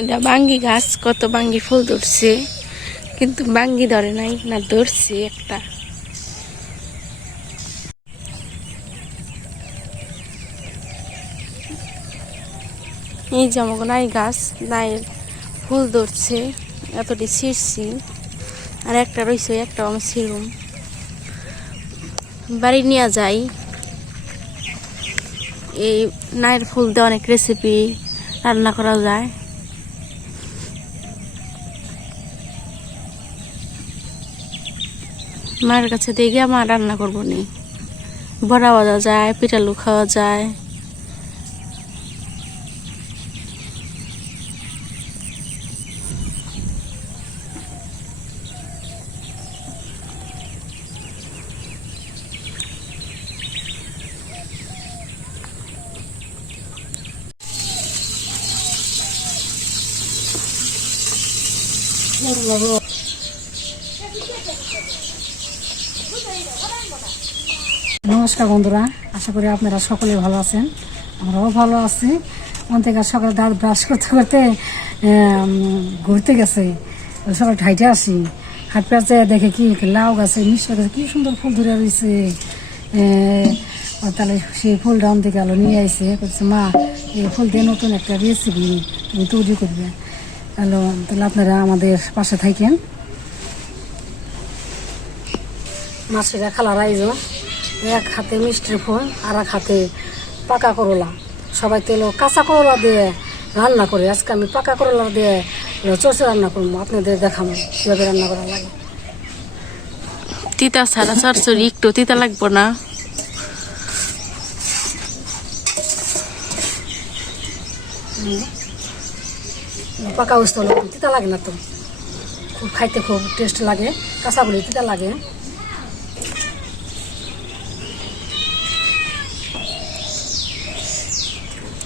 এটা বাঙ্গি গাছ, কত বাঙ্গি ফুল ধরছে। কিন্তু বাঙ্গি ধরে নাই, না ধরছে একটা। এই যেমন নাই গাছ নাই ফুল ধরছে, এতটি ছিঁড়ছি। আর একটা রয়েছে, একটা আমি ছিঁড়ুম। বাড়ি নিয়ে যাই। এই নাইয়ের ফুল দিয়ে অনেক রেসিপি রান্না করা যায়। মায়ের কাছে দিয়ে গিয়ে মা রান্না করব নি। বড়া ভাজা যায় পিঠালু খাওয়া যায়। নমস্কার বন্ধুরা, আশা করি আপনারা সকলে ভালো আছেন। আমরাও ভালো আছি। ওখান থেকে সকালে দাঁত ব্রাশ করতে করতে ঘুরতে গেছে। সকাল ঠাইটে আসি। হাট পেঁচে দেখে কি লাউ গাছে, মিষ্টি গাছে কি সুন্দর ফুল ধরে রয়েছে। তাহলে সেই ফুল ডাউন থেকে আলো নিয়ে আইসে বলছে মা, এই ফুল দিয়ে নতুন একটা রেসিপি তুমি তৈরি করবে। হ্যালো, তাহলে আপনারা আমাদের পাশে থাকেন। মাছেরা খালার আয়োজন এক হাতে মিষ্টির ফুল আর এক হাতে পাকা করলা। সবাই তেল কাঁচা করলা দিয়ে রান্না করে আজকে আমি পাকা করলা দিয়ে চর্চা রান্না করব আপনাদের দেখাবো কীভাবে রান্না করা লাগে। তিতা ছাড়া চরচরি একটু তিতা লাগবো না। পাকা বস্তু হলে তিতা লাগে না তো। খুব খাইতে খুব টেস্ট লাগে কাঁচা বলে তিতা লাগে।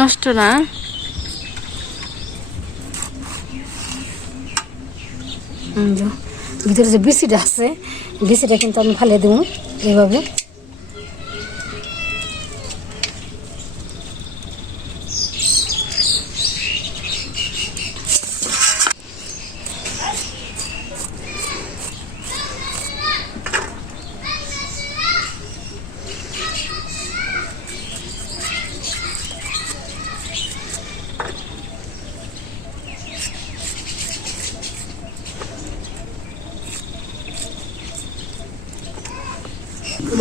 নষ্ট না। ভিতরে যে বিসিটা আছে বিসিটা কিন্তু আমি ফালিয়ে দেবো এইভাবে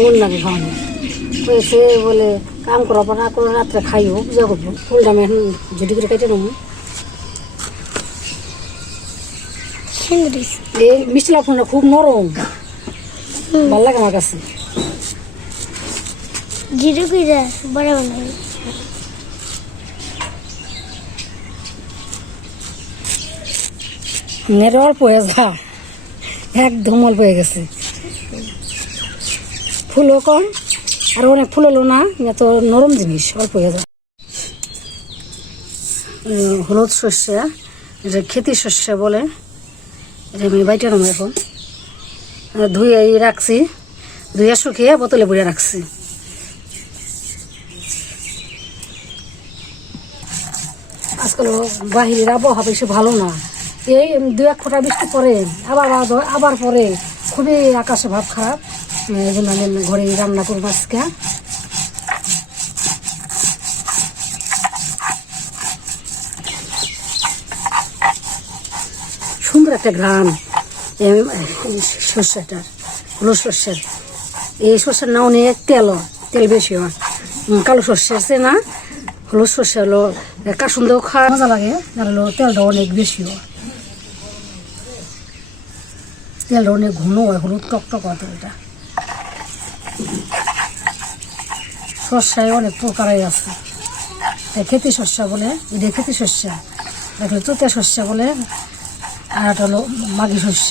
মন লাগে খাওয়ানো হয়েছে বলে কাম করা না করে রাত্রে খাইও পূজা করব। ফুলটা আমি এখন জুটি করে কেটে নেব। এই মিষ্টি ফুলটা খুব নরম। ভালো লাগে আমার কাছে। জিরো কইরা বড় অল্প হয়ে যা। একদম অল্প হয়ে গেছে। ফুলও কম, আর অনেক ফুল হলো না এত নরম জিনিস, অল্প হয়ে যায়। হলুদ শস্য এটা খেতি শস্য বলে এটা আমি বাইটে নেব এখন। ধুয়ে রাখছি, ধুয়ে শুকিয়ে বোতলে ভরে রাখছি। আজকাল বাহিরের আবহাওয়া বেশি ভালো না। এই দু এক ফোঁটা বৃষ্টি পরে, আবার আবার পরে, খুবই আকাশে ভাব খারাপ। জন্য আমি ঘরে রান্না করব আজকে। সুন্দর একটা গ্রাম শস্যটার হলুদ শস্যের এই শস্যের না অনেক তেল তেল বেশি হয়। কালো শস্য আছে না? হলুদ শস্য হলো কাসুন্দেও খাওয়া মজা লাগে হলো তেলটা অনেক বেশি হয়। তেলটা অনেক ঘন হয়, হলুদ টকটক হয় তেলটা। শস্যায় অনেক প্রকারই আছে। এই খেতি শস্য বলে এটা খেতি শস্য একটা চুতে শস্য বলে, আর একটা হলো মাঘি শস্য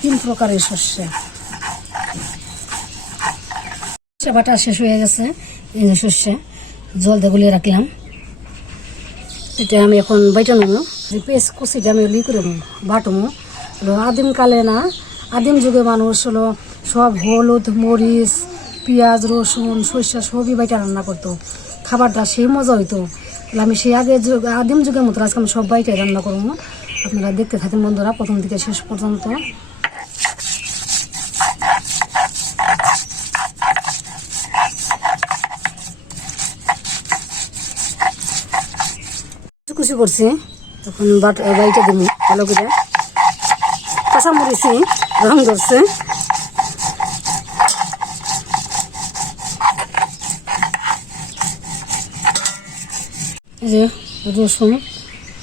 তিন প্রকারের শস্য বাটা শেষ হয়ে গেছে, এই শস্য জল দিয়ে গুলিয়ে রাখলাম। এটা আমি এখন বাইটা নেব, যে পেস্ট কুচিটা আমি লি করে নেব বাটমো আদিমকালে না, আদিম যুগে মানুষ হলো সব হলুদ, মরিচ পেঁয়াজ, রসুন, সরিষা সবই বাইটা রান্না করতো। খাবারটা সেই মজা হইতো। আমি সেই আগে আদিম যুগের মতো আজকে আমি সব বাইটাই রান্না করব। আপনারা দেখতে থাকেন বন্ধুরা, প্রথম থেকে শেষ পর্যন্ত। কুচি করছি, তখন বাট বাইটা দিব ভালো করে। কাঁচা মরিছি রং ধরছে। যে রসুন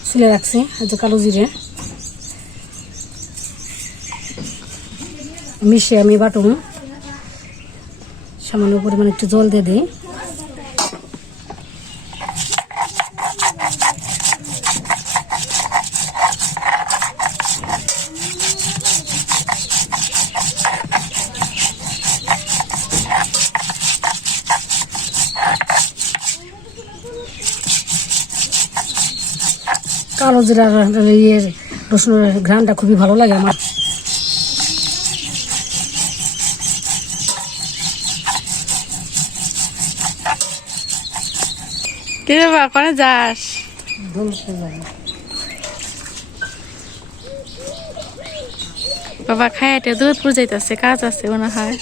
ছিলে রাখছি, আর যে কালো জিরে। মিশে আমি বাটুন সামান্য পরিমাণে একটু জল দিয়ে দিই। কালো জিরা ইয়ের রসুনের ঘ্রানটা খুবই ভালো লাগে আমার। কে বাবা কোনে যাস। বাবা খাইতে দুধ পুজাইতেছে কাজ আছে মনে হয়।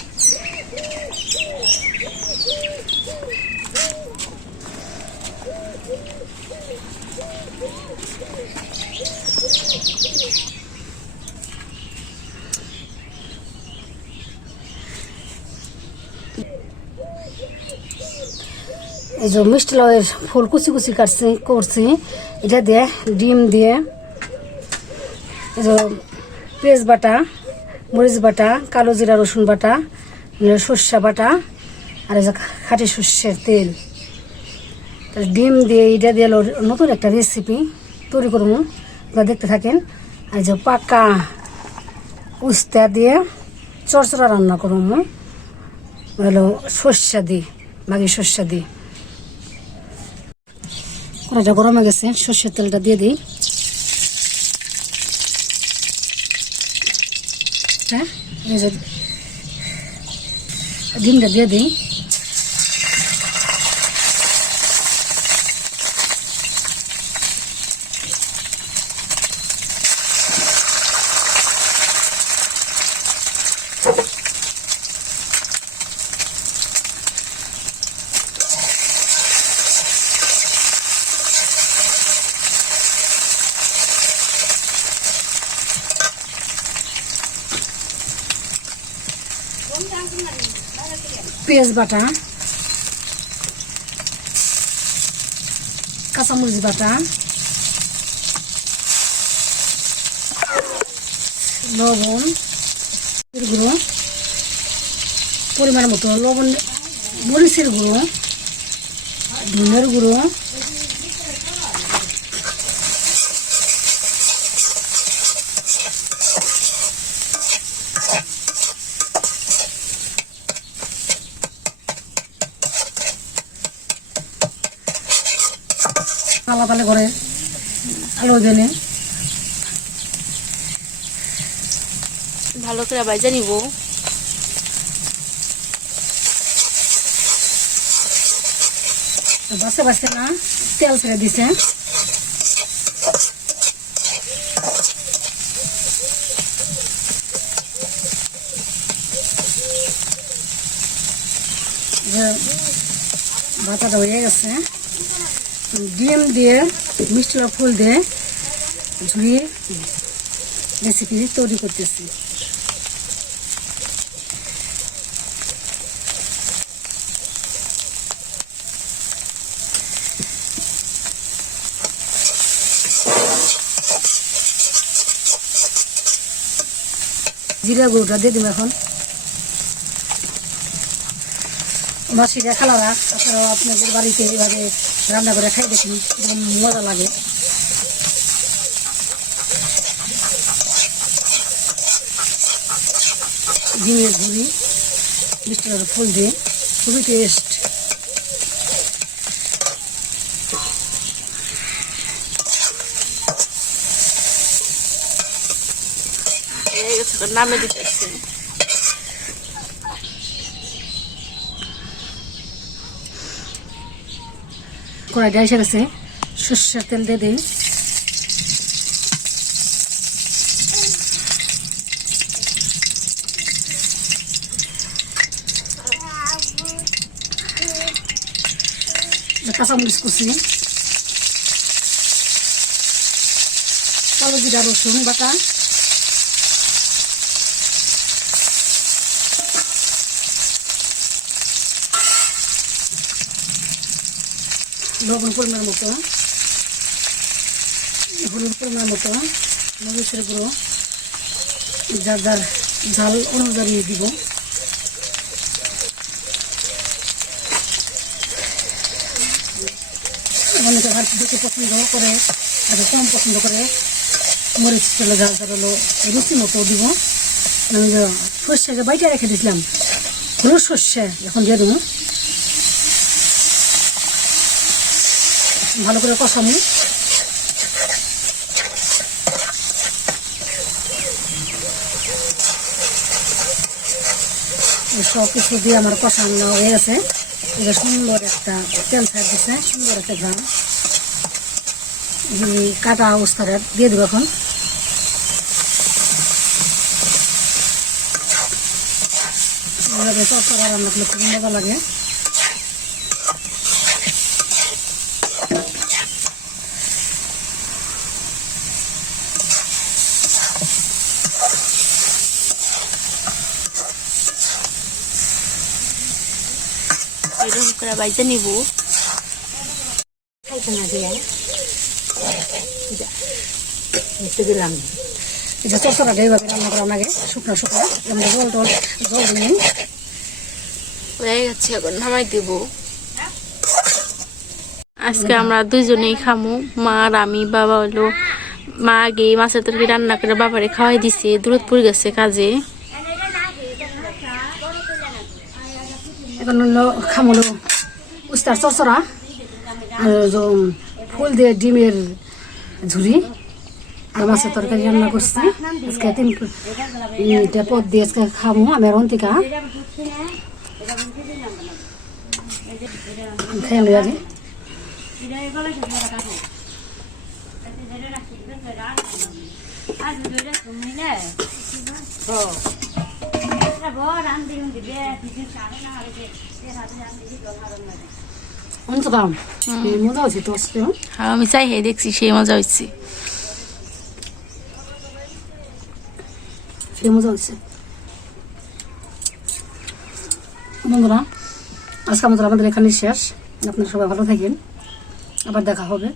এই যে মিষ্টি লাউয়ের ফুল কুচি কুচি কাটছি, করছি। এটা দিয়ে ডিম দিয়ে, এই যে পেঁয়াজ বাটা, মরিচ বাটা, কালো জিরা রসুন বাটা সর্ষা বাটা, আর এই যে খাঁটি সর্ষের তেল। ডিম দিয়ে এটা দিয়ে নতুন একটা রেসিপি তৈরি করব। দেখতে থাকেন। আর যে পাকা উস্তা দিয়ে চরচড়া রান্না করব। হলো সর্ষা দিই বাকি সর্ষা দিই কড়াইটা গরম হয়ে গেছে সর্ষের তেলটা দিয়ে দিই। হ্যাঁ ডিমটা দিয়ে দিই। পেঁয়াজ বাটা কাঁচামরিচ বাটা লবণ গুঁড়ো পরিমাণ মতো লবণ মরিচের গুঁড়ো ধনের গুঁড়ো পালা পালে করে আলু দিলে ভালো করে বাইজা নিব। বাসে বাসে না তেল ছেড়ে দিছে। বাটাটা হয়ে গেছে। ডিম দিয়ে, মিষ্টি লাউ ফুল দিয়ে ঝুড়িয়ে রেসিপি তৈরি করতেছি। জিরা গুঁড়োটা দিয়ে দিব এখন। মাসিরা খালারা আপনারাও আপনাদের বাড়িতে এভাবে রান্না করে খাই একদম মজা লাগে। ডিমের ঝুড়ি মিষ্টি ফুল দিয়ে, খুবই টেস্ট নামে দিতেছে কড়াইটা এসে গেছে। সর্ষের তেল দিয়ে দিই। কাঁচামরিচ কুচি। কালো জিরা রসুন বাটা। লবণ পরিমাণ মতো, হলুদ পরিমাণ মতো, মরিচের গুঁড়ো, যার যার ঝাল অনুযায়ী দিব। অনেকে ভাত বেশি পছন্দ করে আর কম পছন্দ করে মরিচ তেলে ঝাল ঝাল হলো রুচি মতো দিব। আমি সর্ষে বাইটা রেখে দিয়েছিলাম হলুদ সর্ষে, এখন দিয়ে দেবো। ভালো করে কষামু সব কিছু দিয়ে আমার কষানো হয়ে গেছে। এটা সুন্দর একটা তেল ছাড় দিচ্ছে সুন্দর একটা গ্রাম কাটা অবস্থাটা দিয়ে দেবো এখন। চটচড়া রান্না করলে খুব মজা লাগে। করে বাইতে নিব। খাইতে না দিয়ে। দিলাম এই যে চচড়াটা এইভাবে রান্না করা লাগে শুকনো শুকনো। যেমন জল টল জল দিই। হয়ে গেছে এখন নামাই দেব। আজকে আমরা দুজনেই খামু। মা আর আমি বাবা হলো মা আগে মাছের তরকারি রান্না করে বাবারে খাওয়াই দিছে। দূরতপুর গেছে কাজে। এখন হলো খামলো। উস্তার চচড়া আর ফুল দিয়ে ডিমের ঝুরি আর মাছের তরকারি রান্না করছি। আজকে তিন তিনটা পদ দিয়ে আজকে খামো আমি আর অন্তিকা। খেয়ে লই আগে আমি চাই হে দেখছি সেই মজা হয়েছে। সে মজা হচ্ছে বন্ধুরা আজকে আমাদের আমাদের এখানে শেষ। আপনারা সবাই ভালো থাকেন। আবার দেখা হবে।